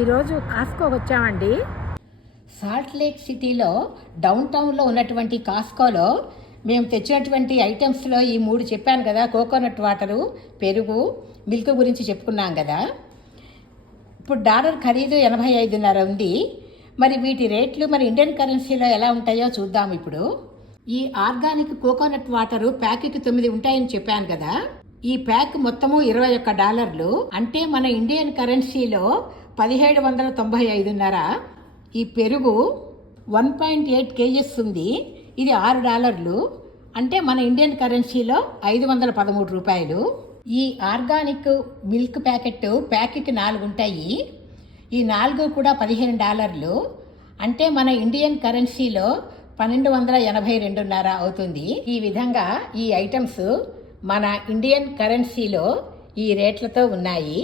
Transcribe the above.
ఈరోజు కాస్కోకి వచ్చామండి. Salt lake సిటీలో డౌన్ టౌన్లో ఉన్నటువంటి కాస్కోలో మేము తెచ్చినటువంటి ఐటమ్స్లో ఈ 3 చెప్పాను కదా, కోకోనట్ వాటరు, పెరుగు, మిల్క్ గురించి చెప్పుకున్నాం కదా. ఇప్పుడు డాలర్ ఖరీదు 85.5 ఉంది. మరి వీటి రేట్లు మరి ఇండియన్ కరెన్సీలో ఎలా ఉంటాయో చూద్దాం. ఇప్పుడు ఈ ఆర్గానిక్ కోకోనట్ వాటరు ప్యాకెట్ 9 ఉంటాయని చెప్పాను కదా. ఈ ప్యాక్ మొత్తము $21, అంటే మన ఇండియన్ కరెన్సీలో 1795.5. ఈ పెరుగు 1.8 kgs ఉంది. ఇది $6, అంటే మన ఇండియన్ కరెన్సీలో 513 రూపాయలు. ఈ ఆర్గానిక్ మిల్క్ ప్యాకెట్ 4 ఉంటాయి. ఈ 4 కూడా $15, అంటే మన ఇండియన్ కరెన్సీలో 1282.5 అవుతుంది. ఈ విధంగా ఈ ఐటమ్స్ మన ఇండియన్ కరెన్సీలో ఈ రేట్లతో ఉన్నాయి.